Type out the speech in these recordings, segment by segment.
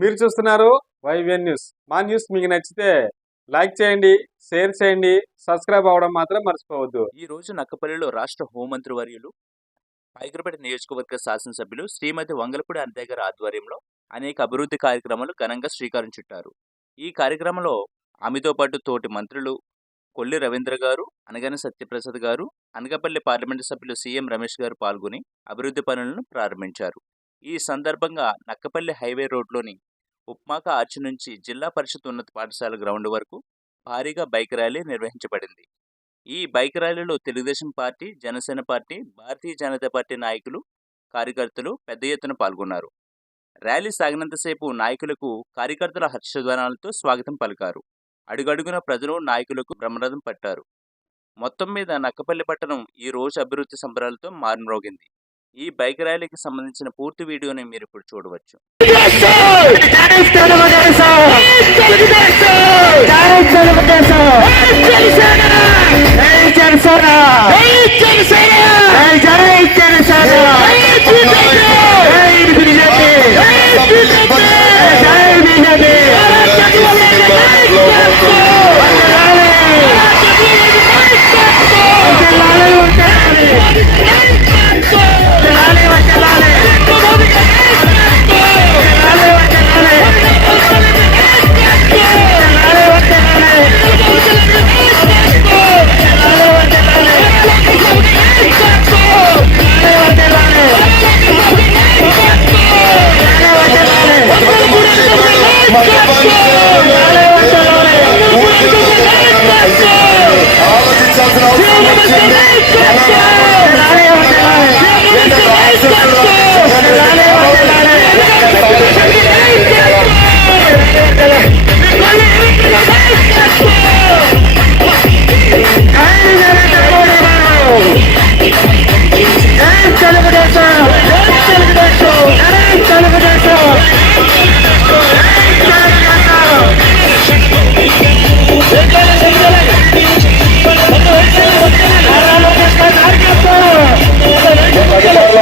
మీరు చూస్తున్నారు YVN news. మా న్యూస్ మీకు నచ్చితే లైక్ చేయండి, షేర్ చేయండి, సబ్స్క్రైబ్ అవ్వడం మాత్రం మర్చిపోవద్దు. ఈ రోజు నక్కపల్లిలో రాష్ట్ర హోంమంత్రి వర్యులు పైకరపేట నియోజకవర్గ శాసనసభ్యులు శ్రీమతి వంగలపూడి అనిత గారి ఆధ్వర్యంలో అనేక అభివృద్ధి కార్యక్రమాలు ఘనంగా శ్రీకారం చుట్టారు. ఈ కార్యక్రమంలో ఆమెతో పాటు తోటి మంత్రులు కొల్లి రవీంద్ర గారు, అనగాని సత్యప్రసాద్ గారు, అనకాపల్లి పార్లమెంటు సభ్యులు సీఎం రమేష్ గారు పాల్గొని అభివృద్ధి పనులను ప్రారంభించారు. ఈ సందర్భంగా నక్కపల్లి హైవే రోడ్లోని ఉప్మాక ఆర్చి నుంచి జిల్లా పరిషత్ ఉన్నత పాఠశాల గ్రౌండ్ వరకు భారీగా బైక్ ర్యాలీ నిర్వహించబడింది. ఈ బైక్ ర్యాలీలో Telugu Desam party, Janasena party, Bharatiya Janata party నాయకులు, కార్యకర్తలు పెద్ద ఎత్తున పాల్గొన్నారు. ర్యాలీ సాగినంతసేపు నాయకులకు కార్యకర్తల హర్షధ్వానాలతో స్వాగతం పలికారు. అడుగడుగున ప్రజలు నాయకులకు బ్రహ్మరథం పట్టారు. మొత్తం మీద నక్కపల్లి పట్టణం ఈ రోజు అభివృద్ధి సంబరాలతో మారుమ్రోగింది. ఈ బైక్ ర్యాలీకి సంబంధించిన పూర్తి వీడియోని మీరు ఇప్పుడు చూడవచ్చు.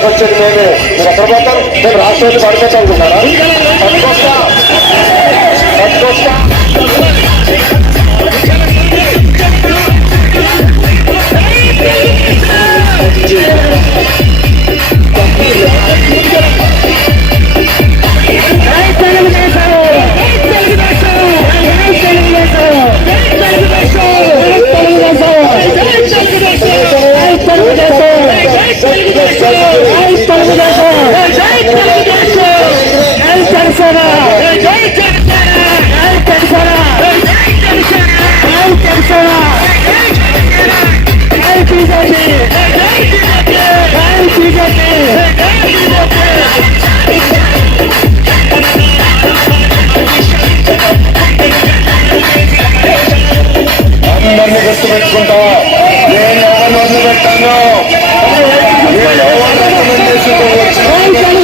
వచ్చేది మేము మీరు ఎక్కడ పోతాం? మేము రాష్ట్రాన్ని పడిపోతాం అనుకుంటారా? అందరినీ గుర్తుపెట్టుకుంటా. నేను ఎవరిని వదిలిపెట్టాను, నేను ఎవరిని చేసుకోవచ్చు.